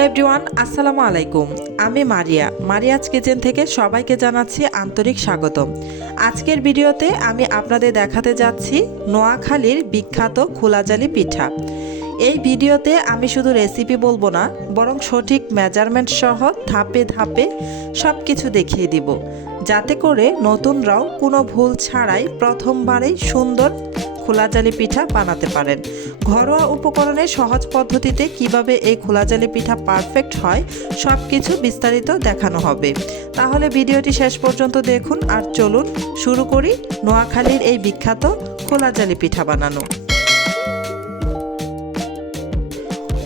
Hello everyone, আসসালামু আলাইকুম। আমি মারিয়া। মারিয়াজ কিচেন থেকে সবাইকে জানাচ্ছি আন্তরিক স্বাগতম। আজকের ভিডিওতে আমি আপনাদের দেখাতে যাচ্ছি নোয়াখালীর বিখ্যাত খোলাজালি পিঠা। এই ভিডিওতে আমি শুধু রেসিপি বলব না, বরং সঠিক মেজারমেন্ট সহ ধাপে ধাপে সব কিছু দেখিয়ে দিব। যাতে করে নতুনরাও কোনো ভুল ছাড়াই প্রথমবারেই সুন্দর খোলাজালি পিঠা বানাতে পারেন। ঘরোয়া উপকরণে সহজ পদ্ধতিতে কীভাবে এই খোলাজালি পিঠা পারফেক্ট হয় সব কিছু বিস্তারিত দেখানো হবে। তাহলে ভিডিওটি শেষ পর্যন্ত দেখুন আর চলুন শুরু করি নোয়াখালীর এই বিখ্যাত খোলাজালি পিঠা বানানো।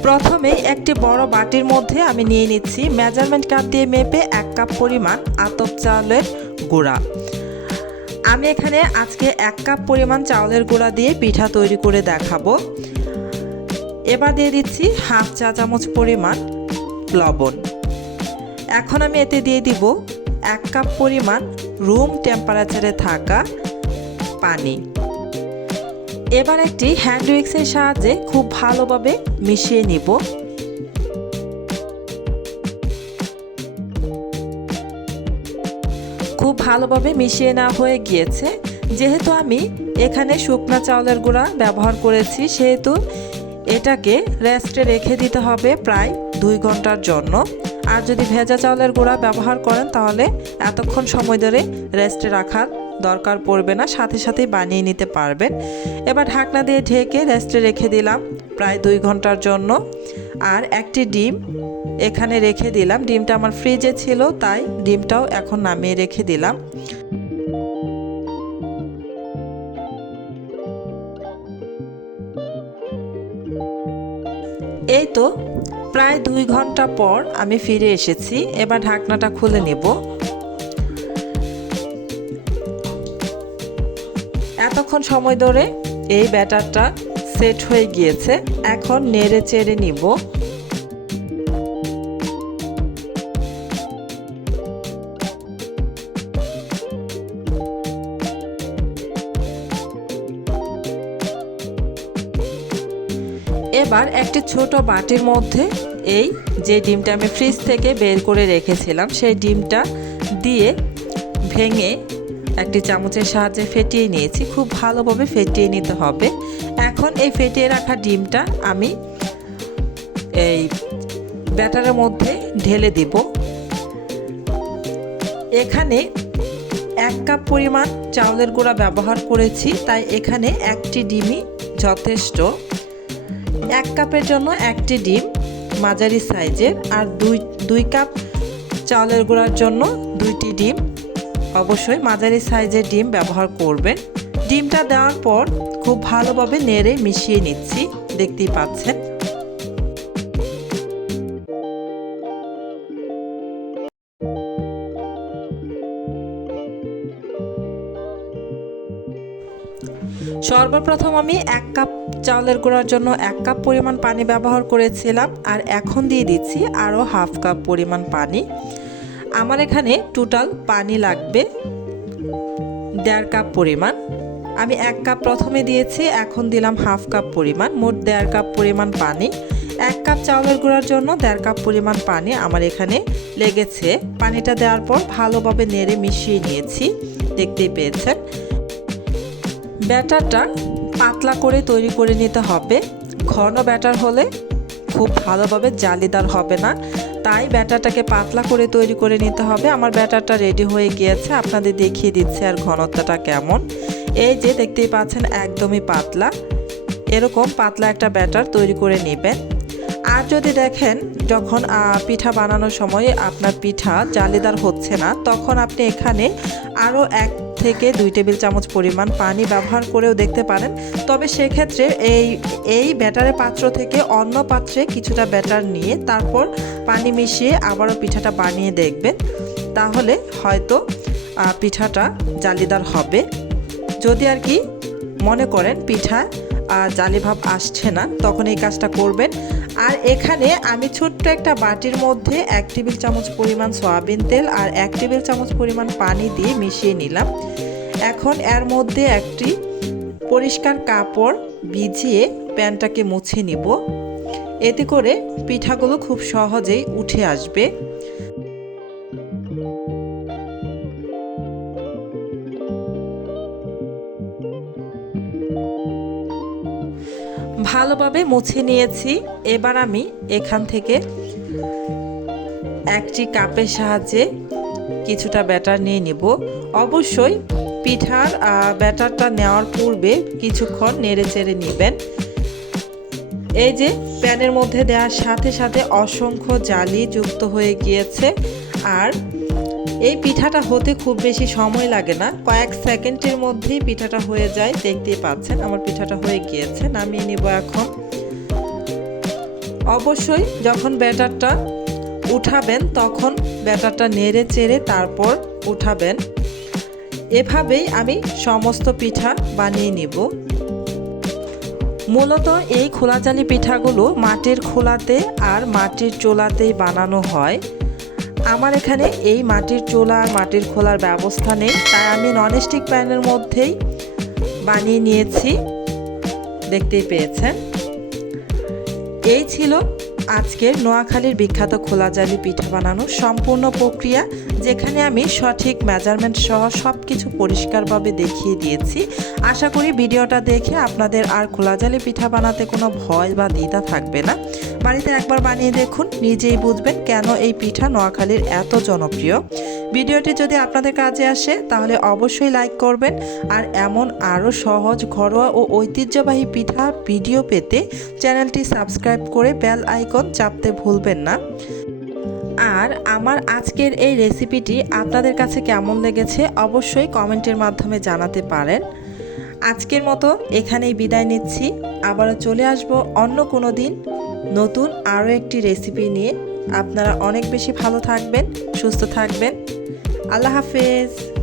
প্রথমে একটি বড় বাটির মধ্যে আমি নিয়ে নিচ্ছি মেজারমেন্ট কাপ দিয়ে মেপে এক কাপ পরিমাণ আতপ চালের গুঁড়া। আমি এখানে আজকে এক কাপ পরিমাণ চাউলের গুঁড়া দিয়ে পিঠা তৈরি করে দেখাবো। এবার দিয়ে দিচ্ছি হাফ চা চামচ পরিমাণ লবণ। এখন আমি এতে দিয়ে দিব এক কাপ পরিমাণ রুম টেম্পারেচারে থাকা পানি। এবার একটি হ্যান্ড উইক্সের সাহায্যে খুব ভালোভাবে মিশিয়ে নিব। খুব ভালোভাবে মিশিয়ে না হয়ে গিয়েছে। যেহেতু আমি এখানে শুকনা চাউলের গুঁড়া ব্যবহার করেছি, সেহেতু এটাকে রেস্টে রেখে দিতে হবে প্রায় দুই ঘণ্টার জন্য। আর যদি ভেজা চাউলের গুঁড়া ব্যবহার করেন, তাহলে এতক্ষণ সময় ধরে রেস্টে রাখার দরকার পড়বে না, সাথে সাথেই বানিয়ে নিতে পারবেন। এবার ঢাকনা দিয়ে ঢেকে রেস্টে রেখে দিলাম প্রায় দুই ঘণ্টার জন্য। আর একটি ডিম এখানে রেখে দিলাম। ডিমটা আমার ফ্রিজে ছিল, তাই ডিমটাও এখন নামিয়ে রেখে দিলাম। এই তো প্রায় দুই ঘণ্টা পর আমি ফিরে এসেছি। এবার ঢাকনাটা খুলে নেব। এতক্ষণ সময় ধরে এই ব্যাটারটা সেট হয়ে গিয়েছে। এখন নেড়ে চেড়ে নিব। এবার একটি ছোট বাটির মধ্যে এই যে ডিমটা আমি ফ্রিজ থেকে বের করে রেখেছিলাম, সেই ডিমটা দিয়ে ভেঙে একটি চামচের সাহায্যে ফেটিয়ে নিয়েছি। খুব ভালোভাবে ফেটিয়ে নিতে হবে। এখন এই ফেটিয়ে রাখা ডিমটা আমি এই ব্যাটারের মধ্যে ঢেলে দিব। এখানে এক কাপ পরিমাণ চাউলের গুঁড়া ব্যবহার করেছি, তাই এখানে একটি ডিমই যথেষ্ট। এক কাপের জন্য একটি ডিম মাঝারি সাইজের আর দুই দুই কাপ চাউলের গুঁড়ার জন্য দুইটি ডিম অবশ্যই মাঝারি সাইজের ডিম ব্যবহার করবেন। ডিমটা দেওয়ার পর খুব ভালোভাবে নেড়ে মিশিয়ে নিচ্ছি, দেখতেই পাচ্ছেন। সর্বপ্রথম আমি এক কাপ চাউলের গুঁড়ার জন্য এক কাপ পরিমাণ পানি ব্যবহার করেছিলাম, আর এখন দিয়ে দিচ্ছি আরও হাফ কাপ পরিমাণ পানি। আমার এখানে টোটাল পানি লাগবে দেড় কাপ পরিমাণ। আমি এক কাপ প্রথমে দিয়েছি, এখন দিলাম হাফ কাপ পরিমাণ, মোট দেড় কাপ পরিমাণ পানি। এক কাপ চাউলের গুঁড়ার জন্য দেড় কাপ পরিমাণ পানি আমার এখানে লেগেছে। পানিটা দেওয়ার পর ভালোভাবে নেড়ে মিশিয়ে নিয়েছি, দেখতেই পেয়েছেন। ব্যাটারটা পাতলা করে তৈরি করে নিতে হবে। ঘন ব্যাটার হলে খুব ভালোভাবে জালিদার হবে না। তাই ব্যাটারটাকে পাতলা করে তৈরি করে নিতে হবে। আমার ব্যাটারটা রেডি হয়ে গিয়েছে। আপনাদের দেখিয়ে দিচ্ছে আর ঘনত্বটা কেমন। এই যে দেখতেই পাচ্ছেন, একদমই পাতলা। এরকম পাতলা একটা ব্যাটার তৈরি করে নেবেন। আর যদি দেখেন যখন পিঠা বানানোর সময় আপনার পিঠা জালিদার হচ্ছে না, তখন আপনি এখানে আরও এক থেকে দুই টেবিল চামচ পরিমাণ পানি ব্যবহার করেও দেখতে পারেন। তবে সেক্ষেত্রে এই এই ব্যাটারের পাত্র থেকে অন্য পাত্রে কিছুটা ব্যাটার নিয়ে তারপর পানি মিশিয়ে আবারও পিঠাটা বানিয়ে দেখবেন। তাহলে হয়তো পিঠাটা জালিদার হবে। যদি আর কি মনে করেন পিঠা জালিভাব আসছে না, তখন এই কাজটা করবেন। আর এখানে আমি ছোট্ট একটা বাটির মধ্যে এক টেবিল চামচ পরিমাণ সয়াবিন তেল আর এক টেবিল চামচ পরিমাণ পানি দিয়ে মিশিয়ে নিলাম। এখন এর মধ্যে একটি পরিষ্কার কাপড় ভিজিয়ে প্যানটাকে মুছে নিব। এতে করে পিঠাগুলো খুব সহজেই উঠে আসবে। ভালোভাবে মুছে নিয়েছি। এবার আমি এখান থেকে একটি কাপের সাহায্যে কিছুটা ব্যাটার নিয়ে নেব। অবশ্যই পিঠার ব্যাটারটা নেওয়ার পূর্বে কিছুক্ষণ নেড়ে চেড়ে নেবেন। এই যে প্যানের মধ্যে দেওয়ার সাথে সাথে অসংখ্য জালি যুক্ত হয়ে গিয়েছে। আর এই পিঠাটা হতে খুব বেশি সময় লাগে না। কয়েক সেকেন্ডের মধ্যেই পিঠাটা হয়ে যায়, দেখতেই পাচ্ছেন আমার পিঠাটা হয়ে গিয়েছে, নামিয়ে নিব এখন। অবশ্যই যখন ব্যাটারটা উঠাবেন, তখন ব্যাটারটা নেড়ে চেড়ে তারপর উঠাবেন। এভাবেই আমি সমস্ত পিঠা বানিয়ে নিব। মূলত এই খোলাজালি পিঠাগুলো মাটির খোলাতে আর মাটির চোলাতেই বানানো হয়। আমার এখানে এই মাটির চোলা আর মাটির খোলার ব্যবস্থা নেই, তাই আমি ননস্টিক প্যানের মধ্যেই বানিয়ে নিয়েছি। দেখতেই পেয়েছেন। এই ছিল আজকের নোয়াখালীর বিখ্যাত খোলাজালি পিঠা বানানোর সম্পূর্ণ প্রক্রিয়া, যেখানে আমি সঠিক মেজারমেন্ট সহ সব কিছু পরিষ্কারভাবে দেখিয়ে দিয়েছি। আশা করি ভিডিওটা দেখে আপনাদের আর খোলাজালি পিঠা বানাতে কোনো ভয় বা দ্বিধা থাকবে না। বাড়িতে একবার বানিয়ে দেখুন, নিজেই বুঝবেন কেন এই পিঠা নোয়াখালীর এত জনপ্রিয়। ভিডিওটি যদি আপনাদের কাজে আসে, তাহলে অবশ্যই লাইক করবেন, আর এমন আরও সহজ, ঘরোয়া ও ঐতিহ্যবাহী পিঠা ভিডিও পেতে চ্যানেলটি সাবস্ক্রাইব করে বেল আইকন চাপতে ভুলবেন না। আর আমার আজকের এই রেসিপিটি আপনাদের কাছে কেমন লেগেছে, অবশ্যই কমেন্টের মাধ্যমে জানাতে পারেন। আজকের মতো এখানেই বিদায় নিচ্ছি। আবারও চলে আসব অন্য কোনো দিন। নতুন আরও একটি রেসিপি নিয়ে আপনারা অনেক বেশি ভালো থাকবেন সুস্থ থাকবেন। আল্লাহ হাফেজ।